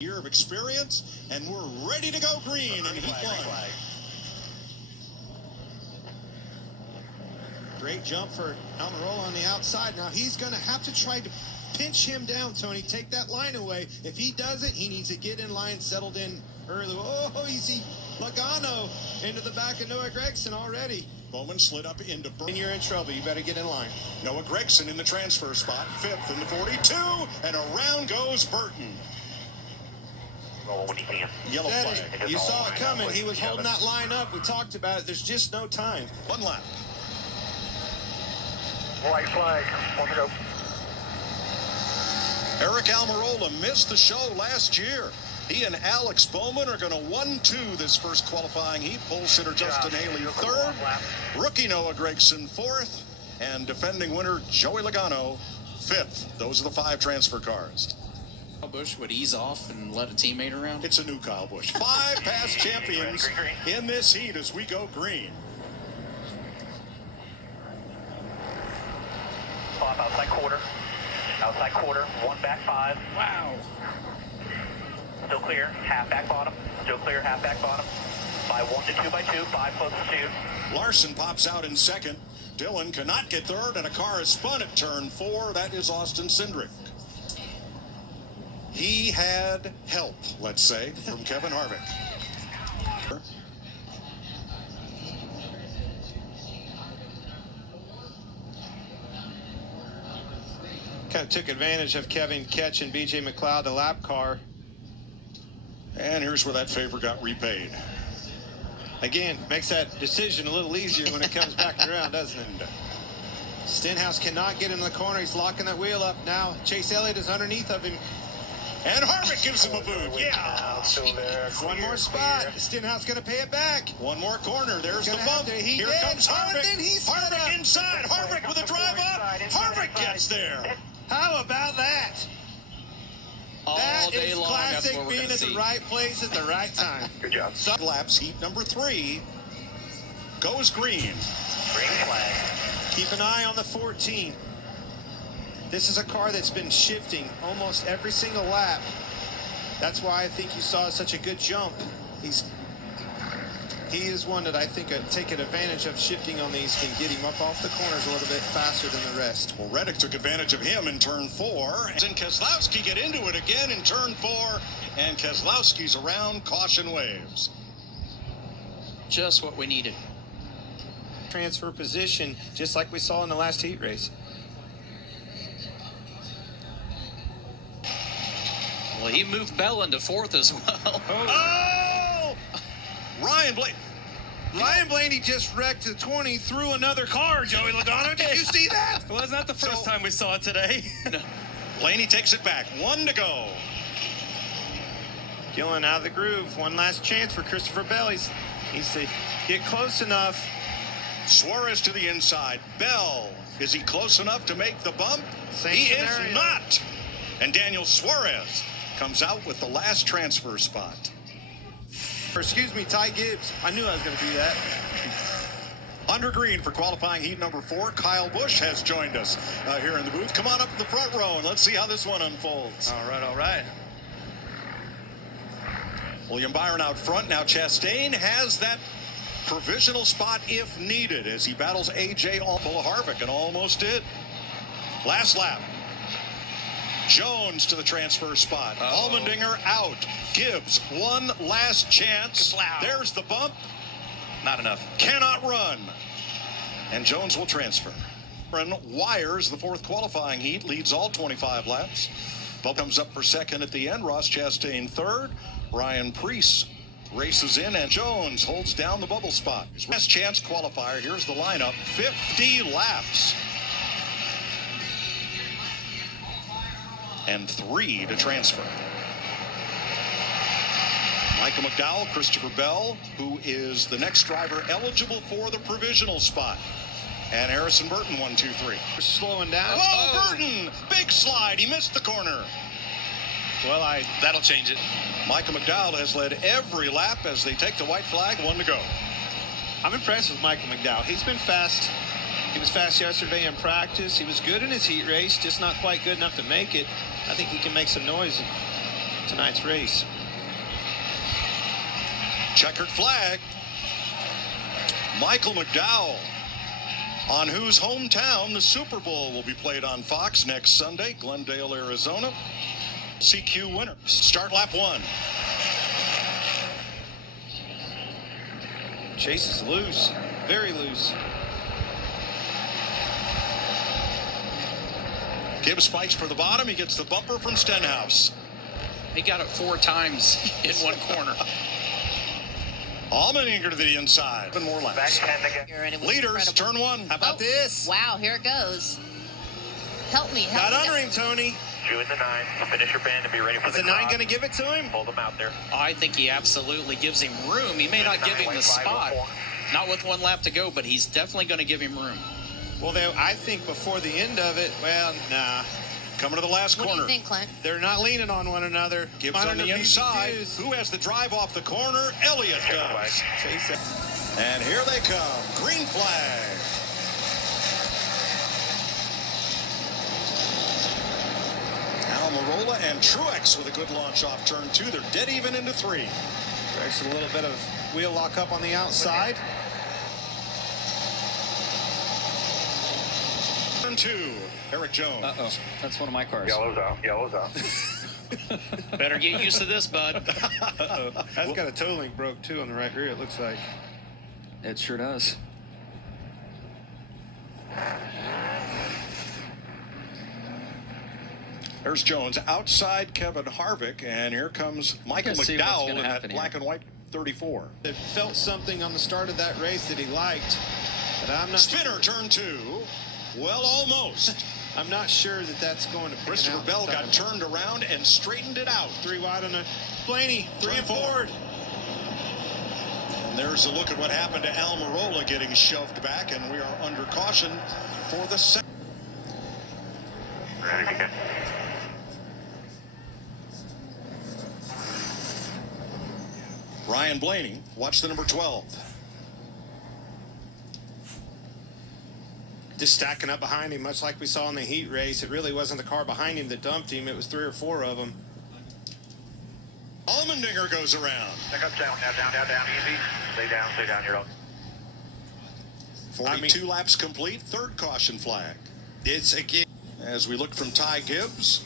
Year of experience, and we're ready to go green in heat one. Great jump for Almirola on the outside. Now he's going to have to try to pinch him down, Tony. Take that line away. If he doesn't, he needs to get in line, settled in early. Oh, you see Logano into the back of Noah Gragson already. Bowman slid up into Burton. And you're in trouble. You better get in line. Noah Gragson in the transfer spot, 5th in the 42, and around goes Burton. When you can. Yellow flag. You saw it coming. He was holding that line up. We talked about it. There's just no time. One lap. White flag. On the go. Eric Almirola missed the show last year. He and Alex Bowman are going to 1-2 this first qualifying heat. Pole sitter Justin Haley 3rd. Rookie Noah Gragson 4th. And defending winner Joey Logano 5th. Those are the 5 transfer cars. Busch would ease off and let a teammate around. It's a new Kyle Busch. 5 past champions in this heat as we go green. Off outside quarter. Outside quarter. 1 back 5. Wow. Still clear. Half back bottom. Still clear. Half back bottom. By 1 to 2 by 2. 5 closest 2. Larson pops out in 2nd. Dillon cannot get 3rd, and a car is spun at turn 4. That is Austin Cindric. He had help, let's say, from Kevin Harvick. Kind of took advantage of Kevin catching B.J. McLeod, the lap car. And here's where that favor got repaid. Again, makes that decision a little easier when it comes back around, doesn't it? Stenhouse cannot get in the corner. He's locking that wheel up now. Chase Elliott is underneath of him. And Harvick gives him a boot. Yeah. One more spot. Stenhouse going to pay it back. One more corner. There's the bump. Here comes Harvick. Harvick inside. Harvick with a drive up. Harvick gets there. How about that? That is classic being at the right place at the right time. Good job. Laps heat number 3 goes green. Green flag. Keep an eye on the 14. This is a car that's been shifting almost every single lap. That's why I think you saw such a good jump. He is one that I think taking advantage of shifting on these can get him up off the corners a little bit faster than the rest. Well, Reddick took advantage of him in turn 4. And Keselowski get into it again in turn 4. And Keselowski's around, caution waves. Just what we needed. Transfer position, just like we saw in the last heat race. Well, he moved Bell into 4th as well. Oh! Ryan Blaney just wrecked the 20 through another car, Joey Logano. Did you see that? Well, that's not the first time we saw it today. Blaney takes it back. 1 to go. Gillen out of the groove. One last chance for Christopher Bell. He needs to get close enough. Suarez to the inside. Bell, is he close enough to make the bump? He is not. And Daniel Suarez comes out with the last transfer spot. Excuse me, Ty Gibbs. I knew I was going to do that. Under green for qualifying heat number 4. Kyle Busch has joined us here in the booth. Come on up to the front row and let's see how this one unfolds. All right. William Byron out front. Now Chastain has that provisional spot if needed as he battles AJ Harvick and almost did. Last lap. Jones to the transfer spot. Allmendinger out. Gibbs, one last chance. There's the bump. Not enough. Cannot run. And Jones will transfer. Wires the 4th qualifying heat, leads all 25 laps. Bubba comes up for 2nd at the end. Ross Chastain 3rd. Ryan Preece races in, and Jones holds down the bubble spot. His last chance qualifier. Here's the lineup. 50 laps. And 3 to transfer. Michael McDowell, Christopher Bell, who is the next driver eligible for the provisional spot. And Harrison Burton, 1, 2, 3. Slowing down. Oh, Burton! Big slide. He missed the corner. Well, that'll change it. Michael McDowell has led every lap as they take the white flag. 1 to go. I'm impressed with Michael McDowell. He's been fast. He was fast yesterday in practice. He was good in his heat race, just not quite good enough to make it. I think he can make some noise tonight's race. Checkered flag. Michael McDowell, on whose hometown the Super Bowl will be played on Fox next Sunday, Glendale, Arizona. LCQ winner. Start lap 1. Chase is loose, very loose. Gibbs fights for the bottom. He gets the bumper from Stenhouse. He got it 4 times in one corner. Allmendinger to the inside. 7 more Back laps. 10 again. And it was Leaders, incredible. turn 1. How about this? Wow, here it goes. Help me. Help Got me. under him, Tony. Shoe in the 9. Finish your bend and be ready for Is the the 9 cross. going to give it to him? Hold them out there. I think he absolutely gives him room. He may not give him the spot, not with 1 lap to go, but he's definitely going to give him room. Well, I think before the end of it, well, nah. Coming to the last What do corner. you think, Clint? They're not leaning on one another. Gibbs Minor on the defeat inside. confused. Who has the drive off the corner? Elliott does. Chase it. And here they come. Green flag. Almirola and Truex with a good launch off turn 2. They're dead even into 3. There's a little bit of wheel lock up on the outside. Turn 2. Eric Jones. Uh-oh, that's one of my cars. Yellow's out. Yellow's out. Better get used to this, bud. That's got a toe link broke too on the right rear, it looks like. It sure does. There's Jones outside Kevin Harvick, and here comes Michael Let's see what's McDowell gonna in that happen black here. and white 34. It felt something on the start of that race that he liked, but I'm not Spinner, turn 2. Well, almost. I'm not sure that that's going to pan Christopher out. Bell got turned around and straightened it out. 3 wide on the Blaney, 3 and Turn 4. forward. And there's a look at what happened to Almirola getting shoved back, and we are under caution for the second. Ready to go. Ryan Blaney, watch the number 12. Just stacking up behind him, much like we saw in the heat race. It really wasn't the car behind him that dumped him. It was 3 or 4 of them. Allmendinger goes around. Pick up down, down, easy. Stay down, you're up. 42 laps complete, 3rd caution flag. It's again. As we look from Ty Gibbs,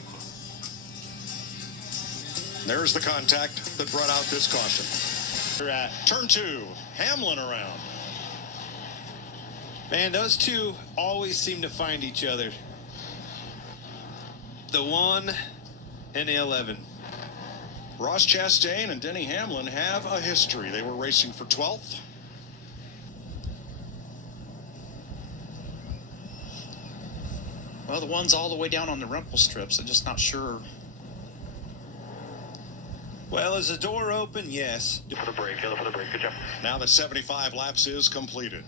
there's the contact that brought out this caution. Turn 2, Hamlin around. Man, those two always seem to find each other. The 1 and the 11. Ross Chastain and Denny Hamlin have a history. They were racing for 12th. Well, the one's all the way down on the rumple strips. I'm just not sure. Well, is the door open? Yes. For the break, yellow for the break. Good job. Now that 75 laps is completed.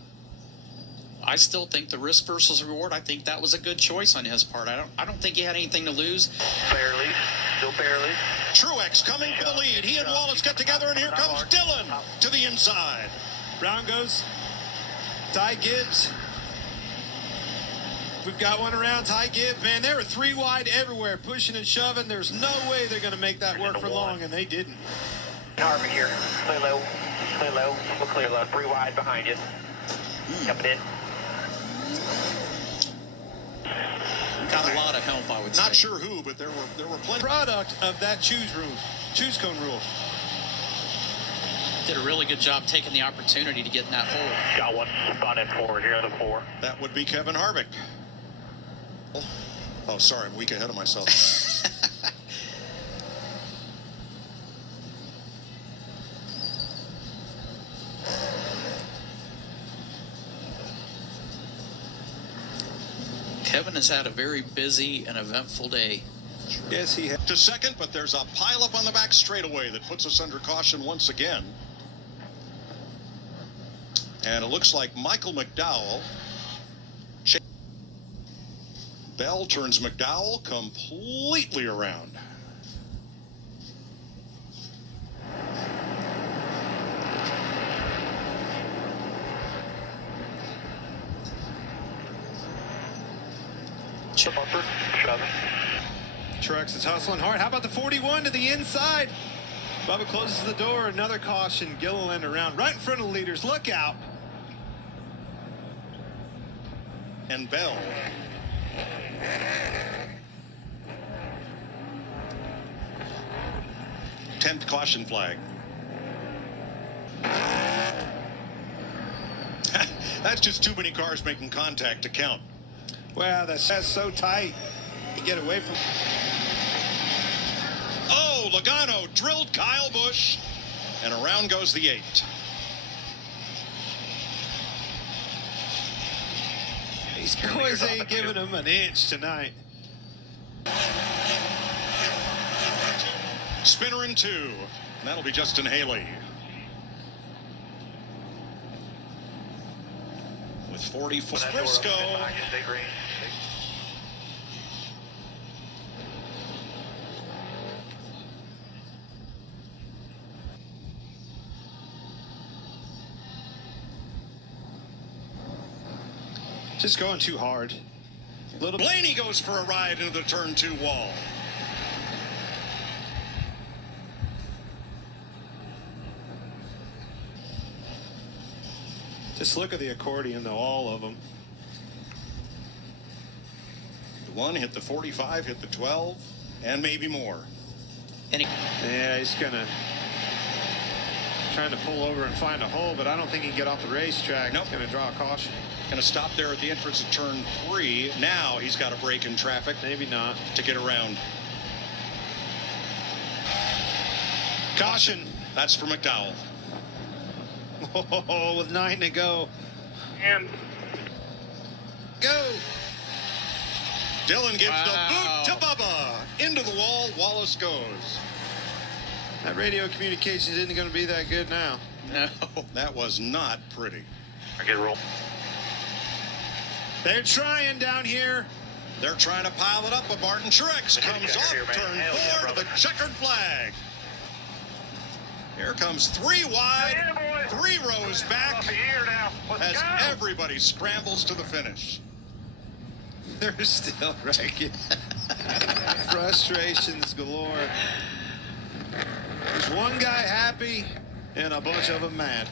I still think the risk versus reward. I think that was a good choice on his part. I don't think he had anything to lose. Barely. Still barely. Truex coming for the lead. He and Wallace get together, and here comes Dillon to the inside. Round goes Ty Gibbs. We've got one around Ty Gibbs. Man, they were 3 wide everywhere, pushing and shoving. There's no way they're going to make that work for long, and they didn't. Harvey here. Clear low. Clear low. We'll clear low. 3 wide behind you. Coming in. Got a lot of help, I would say. Not sure who, but there were plenty. Product of that choose cone rule. Did a really good job taking the opportunity to get in that hole. Got one spot in forward here, the 4. That would be Kevin Harvick. Oh, sorry, I'm a week ahead of myself. Kevin has had a very busy and eventful day. Yes, he had. To second, but there's a pileup on the back straightaway that puts us under caution once again. And it looks like Michael McDowell. Bell turns McDowell completely around. The bumper. Shoving. Truex is hustling hard. How about the 41 to the inside? Bubba closes the door. Another caution. Gilliland around right in front of the leaders. Look out. And Bell. Tenth caution flag. That's just too many cars making contact to count. Wow, that's so tight. You get away from. Oh, Logano drilled Kyle Busch, and around goes the 8. These boys ain't giving him an inch tonight. Spinner in 2. And that'll be Justin Haley. With 44. Briscoe. Just going too hard. Little Blaney goes for a ride into the turn 2 wall. Just look at the accordion, though, all of them. The 1 hit the 45, hit the 12, and maybe more. Yeah, he's gonna trying to pull over and find a hole, but I don't think he can get off the racetrack. Nope. He's gonna draw a caution. Going to stop there at the entrance of turn 3. Now he's got to break in traffic. Maybe not. To get around. Caution. That's for McDowell. Oh, with 9 to go. And Go. Dillon gives the boot to Bubba. Into the wall, Wallace goes. That radio communication isn't going to be that good now. No. That was not pretty. I get a roll. They're trying down here. They're trying to pile it up, but Martin Truex comes off here, man. turn Hell yeah, 4 to the brother. checkered flag. Here comes 3 wide, Yeah, boys. 3 rows back Off a year now. Let's as go. everybody scrambles to the finish. They're still wrecking. Frustrations galore. There's one guy happy and a bunch of them mad.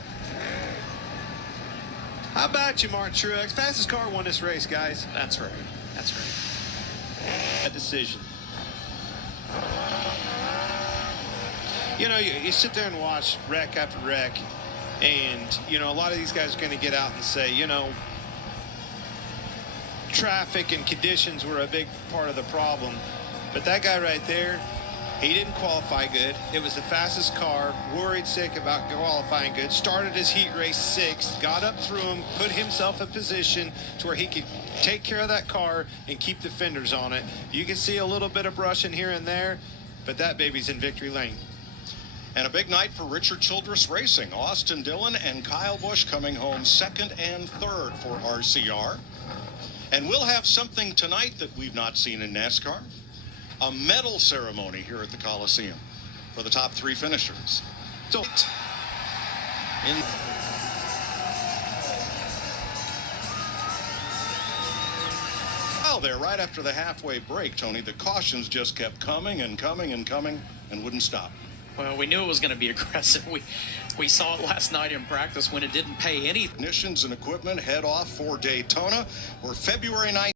How about you, Martin Truex? Fastest car won this race, guys. That's right. That's right. That decision. You know, you sit there and watch wreck after wreck, and, you know, a lot of these guys are going to get out and say, you know, traffic and conditions were a big part of the problem. But that guy right there, he didn't qualify good. It was the fastest car, worried sick about qualifying good, started his heat race 6th, got up through him, put himself in position to where he could take care of that car and keep the fenders on it. You can see a little bit of brushing here and there, but that baby's in victory lane. And a big night for Richard Childress Racing. Austin Dillon and Kyle Busch coming home 2nd and 3rd for RCR. And we'll have something tonight that we've not seen in NASCAR. A medal ceremony here at the Coliseum for the top 3 finishers. So, there, right after the halfway break, Tony, the cautions just kept coming and coming and coming and wouldn't stop. Well, we knew it was going to be aggressive. We saw it last night in practice when it didn't pay any. Ignitions and equipment head off for Daytona, where February 9th.